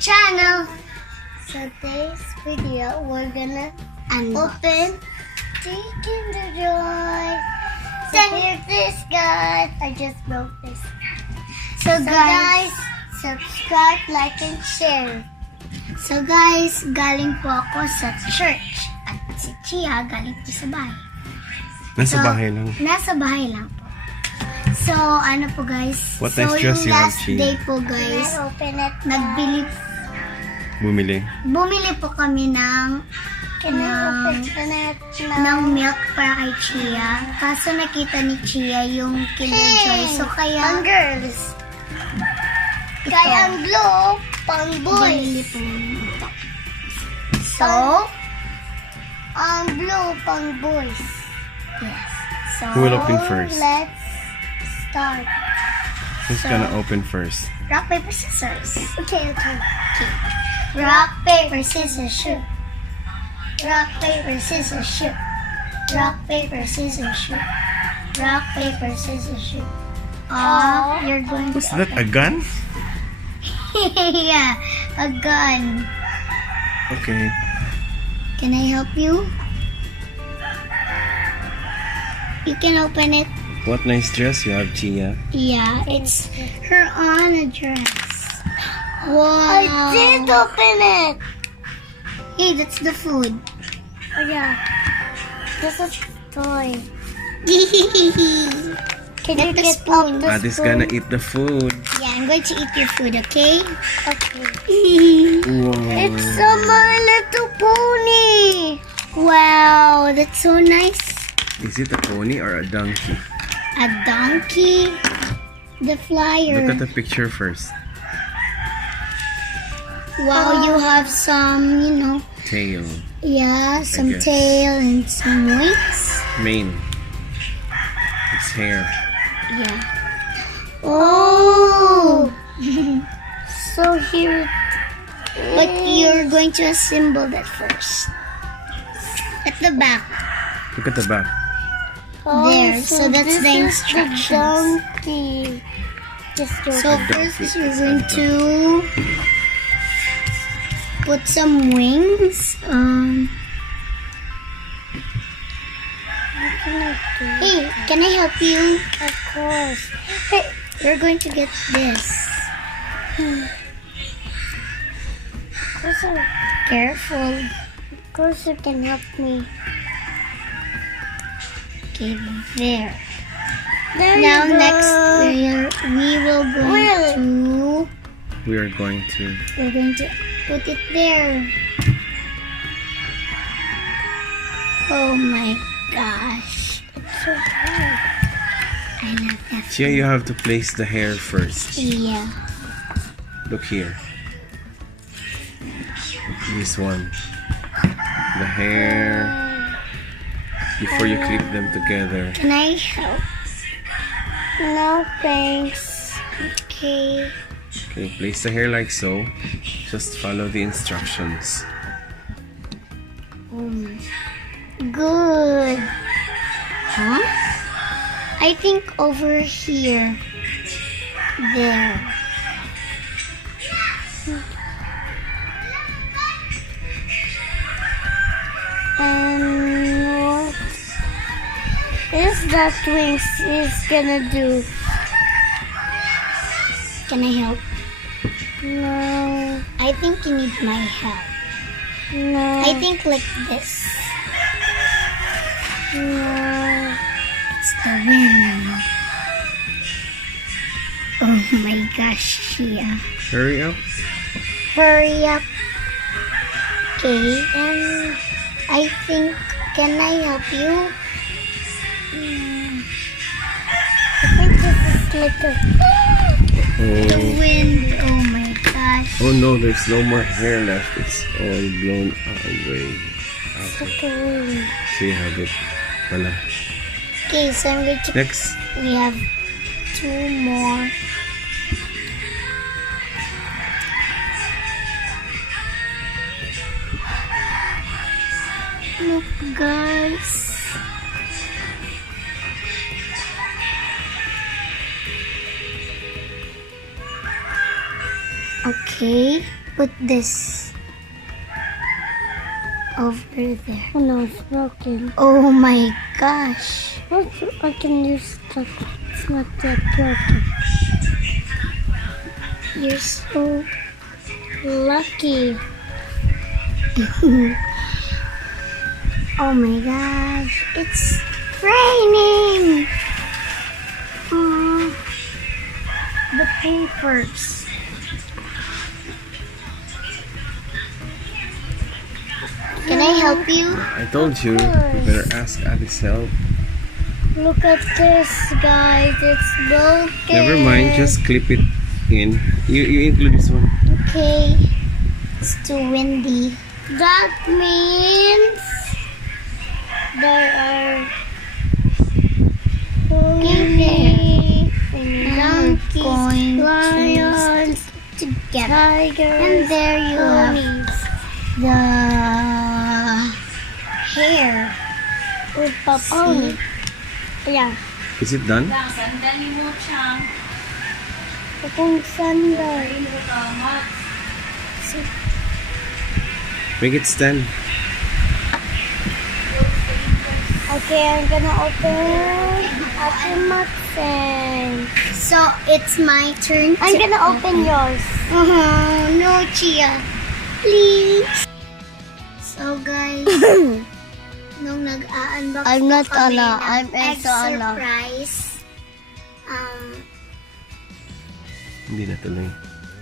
channel. So today's video, we're gonna open the Kinder Joy. So here's this, guys. I just broke this. So guys, subscribe, like, and share. So guys, galing po ako sa church. At si Chiah galing po sa bahay. Nasa bahay lang. Nasa bahay lang po. So, ano po guys? What nice dress you have, Chiah. Day po guys, bumili po kami ng milk para kay Chiah. Kaso nakita ni Chiah yung Kinder Joy. So kaya, pang girls. Kaya ang blue, pang boys. So, ang blue, pang boys. Yes. So, who will open first? Let's start. Who's gonna open first? Rock, paper, scissors. Okay. Rock, paper, scissors, shoot. Rock, paper, scissors, shoot. Rock, paper, scissors, shoot. Rock, paper, scissors, shoot. Oh, you're going Is to that a gun? yeah, a gun. Okay. Can I help you? You can open it. What nice dress you have, Chiah. Yeah, it's her on a dress. Wow. I did open it. Hey, that's the food. Oh yeah. This is toy. Can you get spoon? Addie's gonna eat the food. Yeah, I'm going to eat your food, okay? Okay. Wow. It's a My Little Pony. Wow, that's so nice. Is it a pony or a donkey? A donkey. The flyer. Look at the picture first. Wow, you have some, Tail. yeah, some guess. tail and some wings. Mane. It's hair. Yeah. Oh! So here, but you're going to assemble that first. At the back. Look at the back. There, so that's the instructions. So first you're going to put some wings. Hey, can I help you? Of course. Hey, we're going to get this. Careful. Of course you can help me. Okay, there. Now next we're going to put it there. Oh my gosh. It's so hard. I love that. Chiah, you have to place the hair first. Yeah. Look here. This one. The hair. Before you clip them together. Can I help? No, thanks. Okay. Okay, place the hair like so. Just follow the instructions. Good. Huh? I think over here. There. And what is that wings is gonna do? Can I help? No. I think you need my help. No. I think like this. No. It's the wind. Oh my gosh, Chiah. Hurry up. Hurry up. Okay, and I think, can I help you? I think this is little. The wind, oh my gosh. Oh no, there's no more hair left. It's all blown away. Okay. So you have it. Wala. Okay, so I'm going to... Next. We have 2 more. Look, guys. Okay. put this over there. Oh no, it's broken. Oh my gosh. I can use that. It's not that broken. You're so Lucky. Oh my gosh, it's raining. The papers. Can I help you? I told you, you better ask Ali's help. Look at this, guys. It's broken. Never mind, just clip it in. You include this one. Okay. It's too windy. That means there are Donkeys, lions, together. tigers, And there you have ponies. the hair. With pony. Yeah. Is it done? Itong sandal. Make it stand. Okay, I'm gonna open Max. So it's my turn. I'm gonna open yours. No, Chia. Please. So guys, nung nag-unbox I'm not kami Anna. ng I'm egg also Anna. surprise, Hindi natuloy.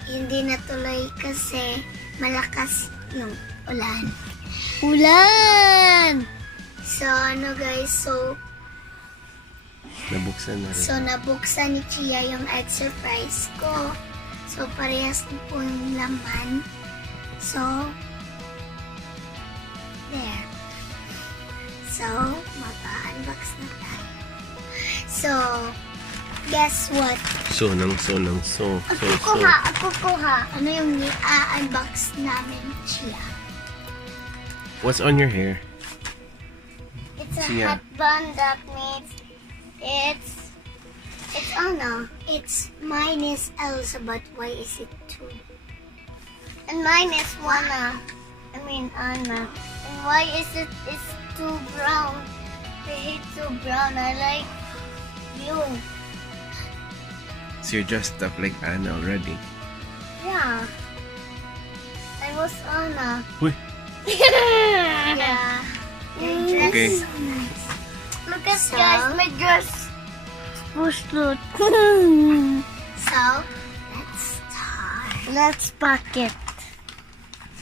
hindi natuloy kasi malakas yung ulan. Ulan! So ano guys, so Nabuksan na rin. nabuksan ni Chia yung egg surprise ko. So parehas na po yung laman. So there. So mag-unbox na tayo. So guess what? So. Ako kuha. Ano yung i-unbox namin, Chia? What's on your hair? It's a Chia. headband that means it's Anna. It's mine is Elizabeth. Why is it 2? And mine is Anna. And why is it too brown? I hate too brown. I like blue. So you're dressed up like Anna already. Yeah. I was Anna. Uy. Yeah. Your dress Okay. is so nice. Look at So? guys, my dress. Push loot. So let's start. Let's pack it.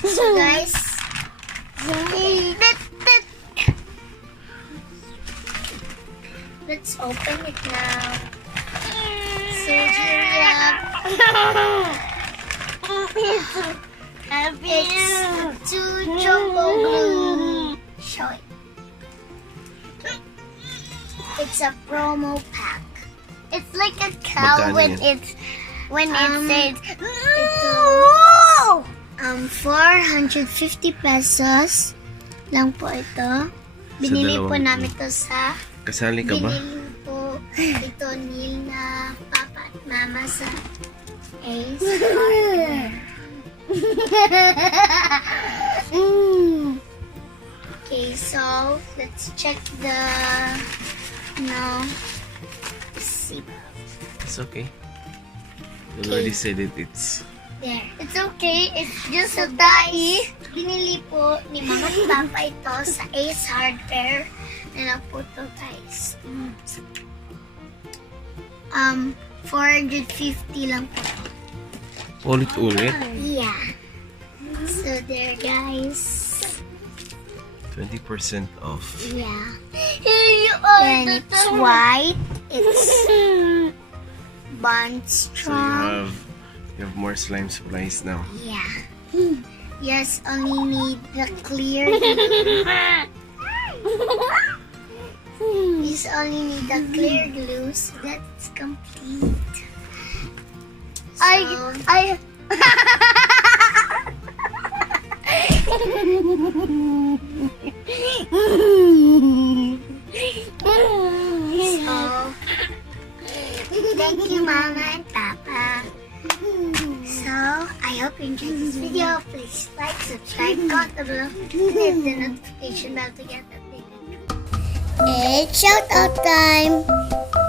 So guys, let's open it now. So here it's 2 jumbo glue. Show it. It's a promo pack. It's like a cow Magkano when yan? it says Ito, 450 pesos lang po ito. Binili po dalawang namin ito sa Kasali ka ba? binili po ito ni na papa at mama sa Ace Hardware. Okay, so let's check the zip. It's okay. You already said it. It's There. it's okay. It's just So a tie. binili po ni Mama at Papa ito sa Ace Hardware na po ito guys. 450 lang po. ulit-ulit. Yeah. So there guys. 20% off. Yeah. Here you are. And it's white. It's bond So strong. you have more slime supplies now. Yeah. Yes, only need the clear. Just only need the clear glue, so that's complete. I So, thank you, Mama and Papa. So, I hope you enjoyed this video, please like, subscribe, comment below, and hit the notification bell to get updated. It's shout out time.